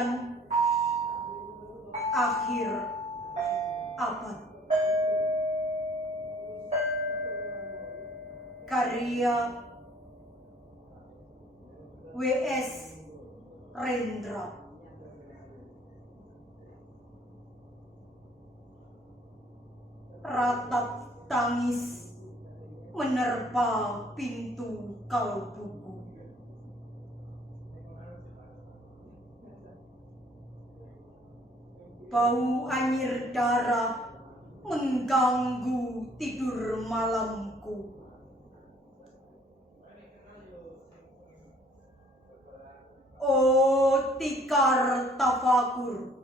sekian akhir abad. Karya W.S. Rendra. Ratap tangis menerpa pintu kalbuku. Bau anyir darah mengganggu tidur malamku. Oh tikar tafakur,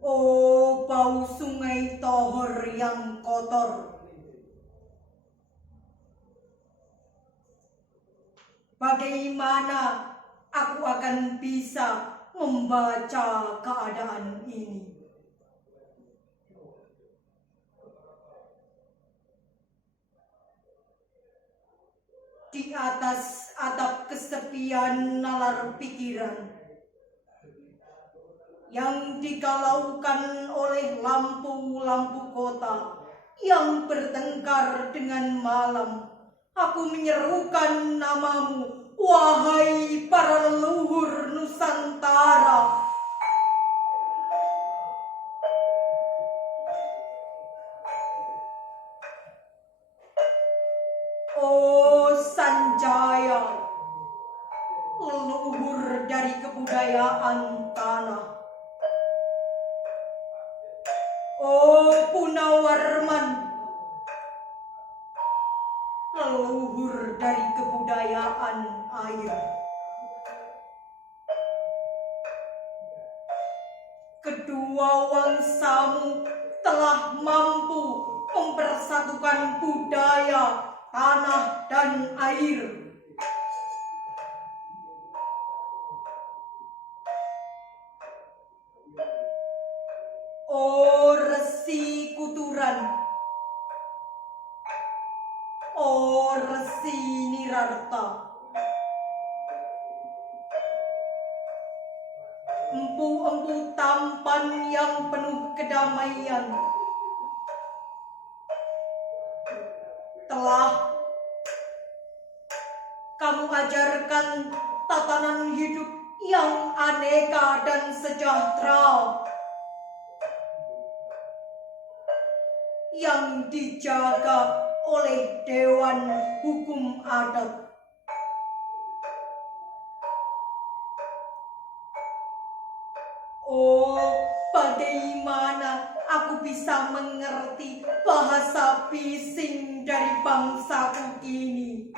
oh bau sungai Tohor yang kotor. Bagaimana aku akan bisa membaca keadaan ini? Di atas atap kesepian nalar pikiran yang digalaukan oleh lampu-lampu kota yang bertengkar dengan malam, aku menyerukan namamu, wahai para leluhur Nusantara. Oh Sanjaya, leluhur dari kebudayaan tanah. Oh Punawarman, leluhur dari kebudayaan air. Kedua wangsamu telah mampu mempersatukan budaya, tanah, dan air. Oh Resi Kuturan, oh Resi Nirarta, empu-empu tampan yang penuh kedamaian, telah kamu ajarkan tatanan hidup yang aneka dan sejahtera, yang dijaga oleh Dewan Hukum Adat. Oh, bagaimana aku bisa mengerti bahasa bising dari bangsaku kini?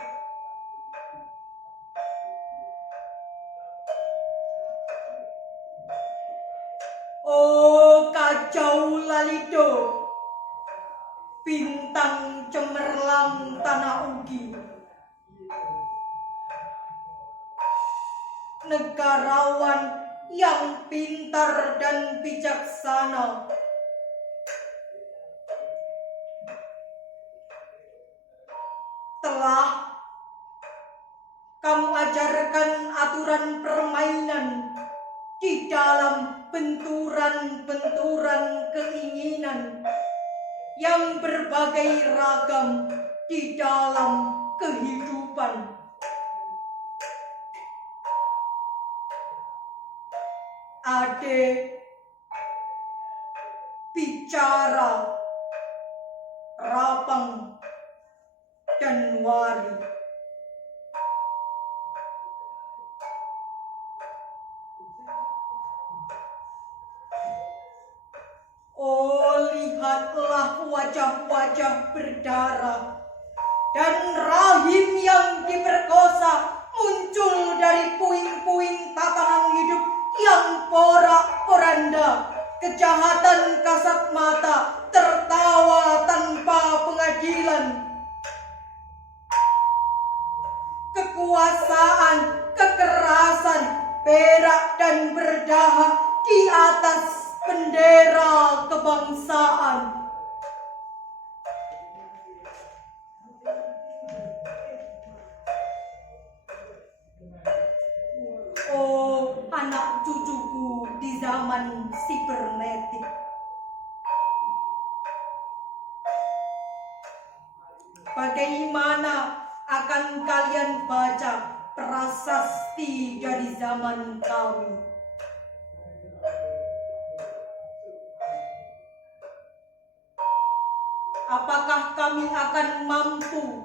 Oh Kacau Lalido, bintang cemerlang tanah Ugi, negarawan yang pintar dan bijaksana, telah kamu ajarkan aturan permainan di dalam benturan-benturan keinginan yang berbagai ragam di dalam kehidupan. Ade, bicara, rapang, dan wari. Oh, lihatlah wajah-wajah berdarah dan rahim yang diperkosa muncul dari puing-puing tatanan hidup yang porak-poranda, kejahatan kasat mata, tertawa tanpa pengadilan, kekuasaan, kekerasan, perak dan berdahak di atas bendera kebangsaan. Bagaimana akan kalian baca prasasti dari zaman kami? Apakah kami akan mampu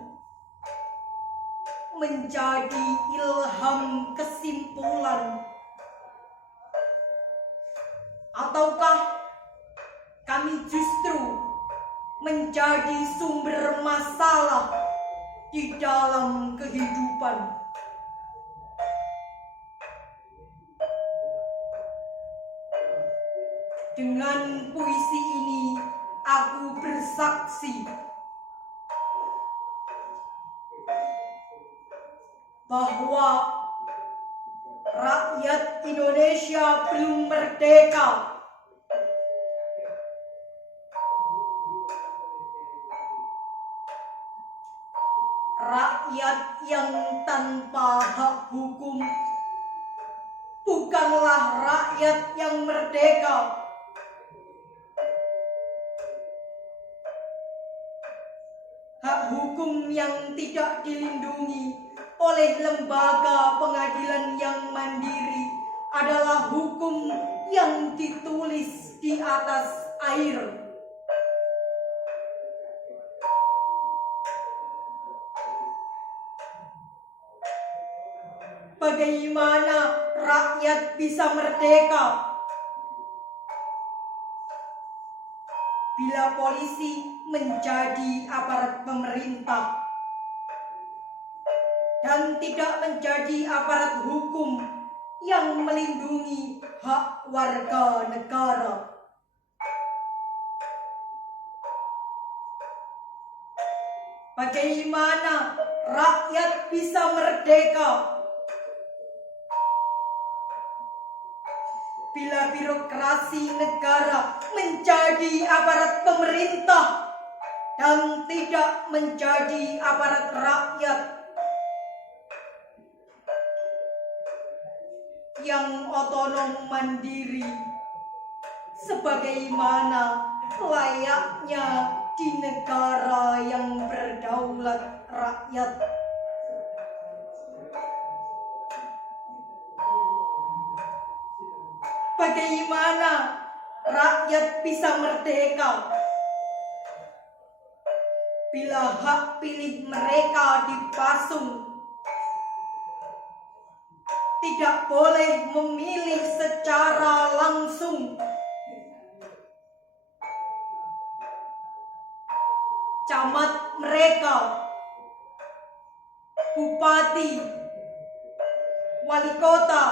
menjadi ilham kesimpulan? Ataukah kami justru menjadi sumber masalah di dalam kehidupan? Dengan puisi ini aku bersaksi bahwa rakyat Indonesia belum merdeka. Rakyat yang tanpa hak hukum bukanlah rakyat yang merdeka. Hak hukum yang tidak dilindungi oleh lembaga pengadilan yang mandiri adalah hukum yang ditulis di atas air. Bagaimana rakyat bisa merdeka bila polisi menjadi aparat pemerintah dan tidak menjadi aparat hukum yang melindungi hak warga negara? Bagaimana rakyat bisa merdeka bila birokrasi negara menjadi aparat pemerintah dan tidak menjadi aparat rakyat yang otonom mandiri sebagaimana layaknya di negara yang berdaulat rakyat? Bagaimana rakyat bisa merdeka bila hak pilih mereka dipasung? Tidak boleh memilih secara langsung. Camat mereka, bupati, wali kota,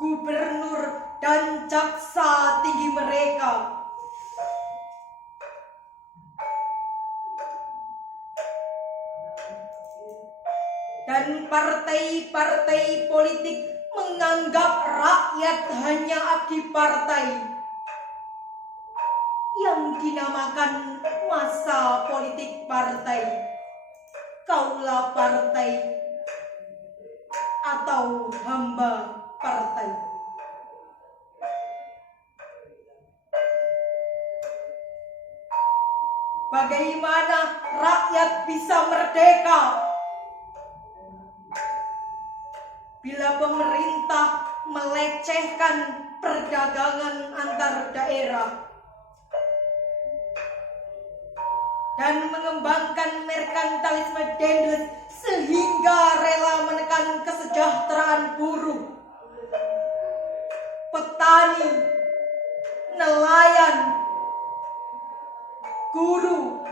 gubernur, dan jaksa tinggi mereka dan partai-partai politik menganggap rakyat hanya abdi partai yang dinamakan masa politik partai, kaula partai, atau hamba partai. Bagaimana rakyat bisa merdeka bila pemerintah melecehkan perdagangan antar daerah dan mengembangkan merkantilisme dendles sehingga rela menekan kesejahteraan buruh, petani, nelayan, guru,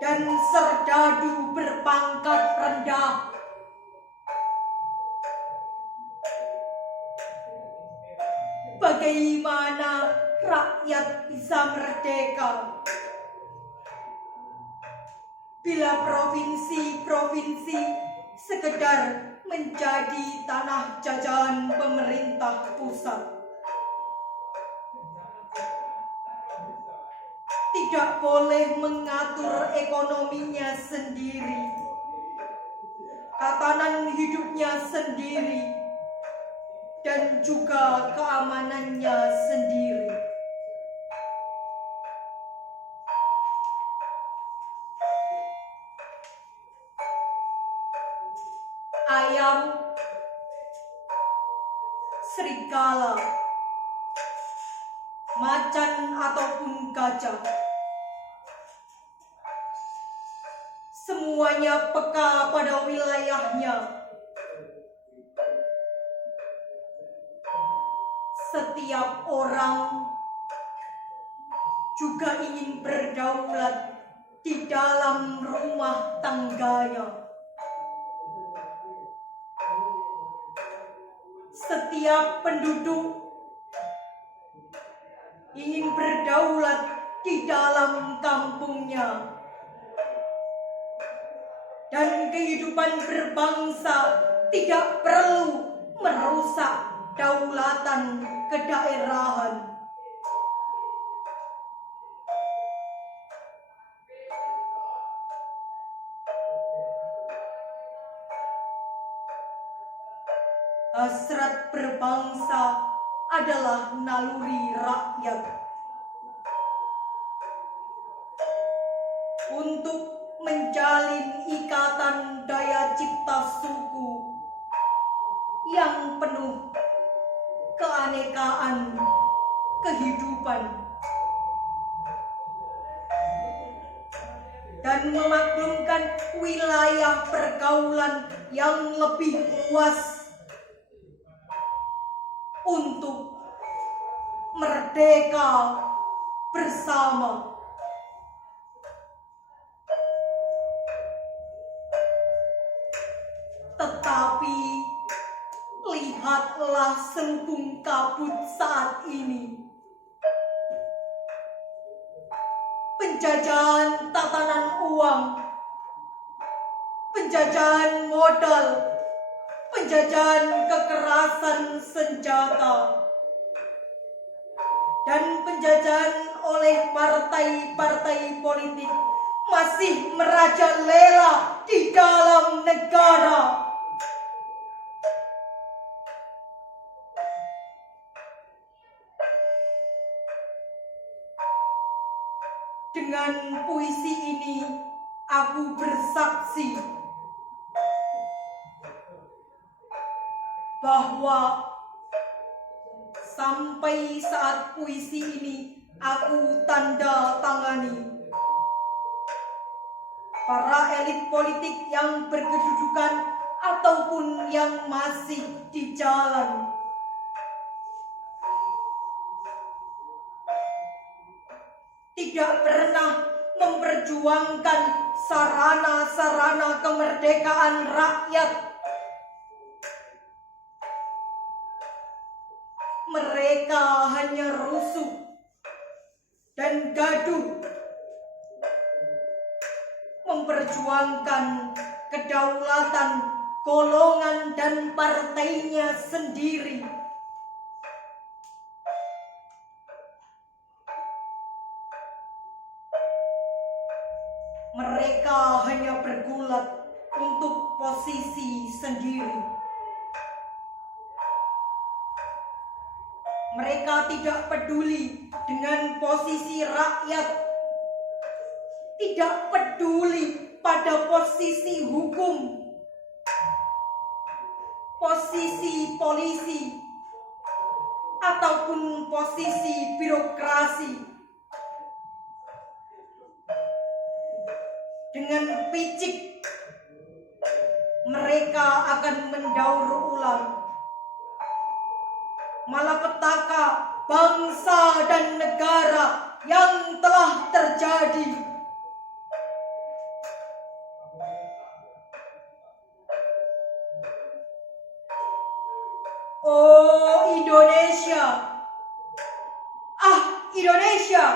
dan serdadu berpangkat rendah? Bagaimana rakyat bisa merdeka bila provinsi-provinsi sekedar menjadi tanah jajahan pemerintah pusat? Tidak boleh mengatur ekonominya sendiri, tatanan hidupnya sendiri, dan juga keamanannya sendiri. ayam, serigala, macan ataupun gajah. Semuanya peka pada wilayahnya. Setiap orang juga ingin berdaulat di dalam rumah tangganya. Setiap penduduk ingin berdaulat di dalam kampungnya. Dan kehidupan berbangsa tidak perlu merusak daulatan kedaerahan. Hasrat berbangsa adalah naluri rakyat. Untuk menjalin ikatan daya cipta suku yang penuh keanekaan kehidupan dan memaklumkan wilayah pergaulan yang lebih luas untuk merdeka bersama. Tetapi lihatlah sengkung kabut saat ini. Penjajahan tatanan uang, penjajahan modal, penjajahan kekerasan senjata, dan penjajahan oleh partai-partai politik masih merajalela di dalam negara. Dengan puisi ini aku bersaksi bahwa sampai saat puisi ini aku tanda tangani, para elit politik yang berkedudukan ataupun yang masih di jalan tidak pernah memperjuangkan sarana-sarana kemerdekaan rakyat. Mereka hanya rusuh dan gaduh, memperjuangkan kedaulatan golongan dan partainya sendiri. Mereka hanya bergulat untuk posisi sendiri. Mereka tidak peduli dengan posisi rakyat, tidak peduli pada posisi hukum, posisi polisi, ataupun posisi birokrasi. Dengan picik mereka akan mendaur ulang malapetaka bangsa dan negara yang telah terjadi. Oh Indonesia, ah Indonesia,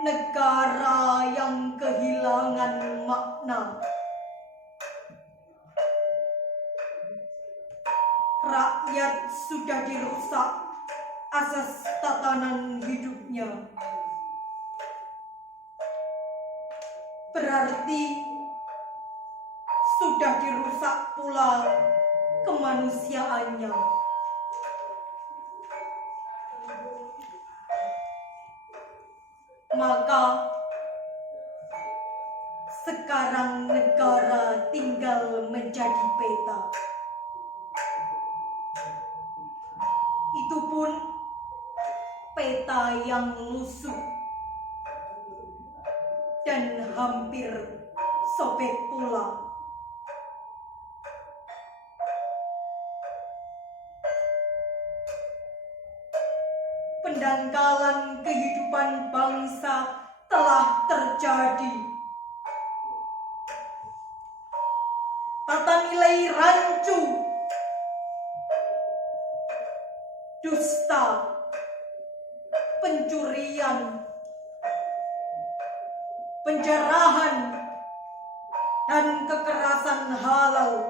negara yang kehilangan makna. Rakyat sudah dirusak asas tatanan hidupnya. Berarti sudah dirusak pula kemanusiaannya. Maka sekarang negara tinggal menjadi peta. Itu pun peta yang lusuh dan hampir sobek pula. Pendangkalan kehidupan bangsa telah terjadi. Tata nilai rancu, dusta, pencurian, penjarahan, dan kekerasan halal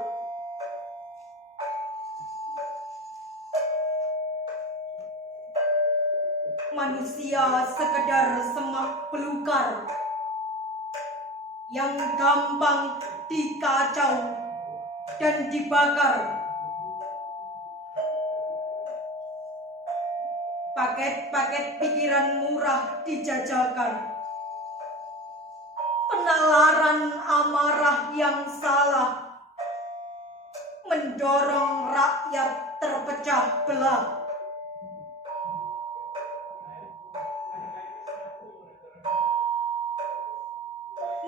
manusia sekedar semak belukar yang gampang dikacau dan dibakar. Paket-paket pikiran murah dijajakan. Penalaran amarah yang salah mendorong rakyat terpecah belah.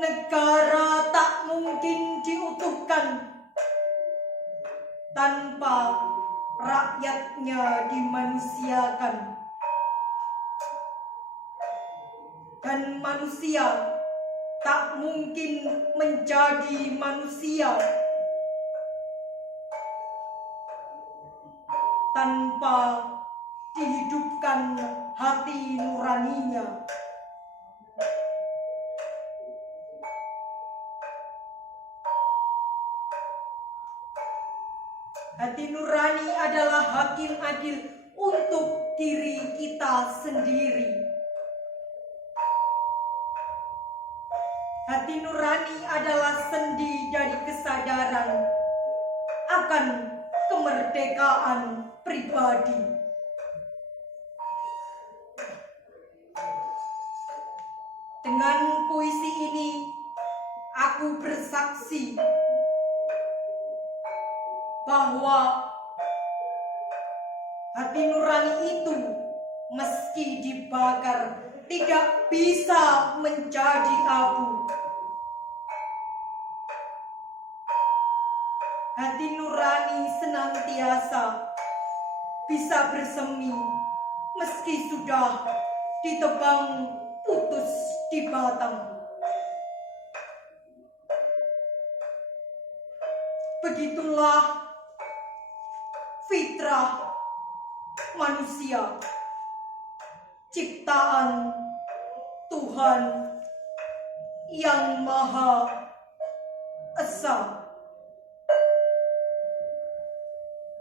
Negara tak mungkin diutuhkan tanpa rakyatnya dimanusiakan. Dan manusia tak mungkin menjadi manusia tanpa dihidupkan hati nuraninya. Hati nurani adalah hakim adil untuk diri kita sendiri. Hati nurani adalah sendi dari kesadaran akan kemerdekaan pribadi. Dengan puisi ini, aku bersaksi bahwa hati nurani itu meski dibakar tidak bisa menjadi abu. Hati nurani senantiasa bisa bersemi meski sudah ditebang putus di batang. Begitulah fitrah manusia, ciptaan Tuhan yang Maha Esa.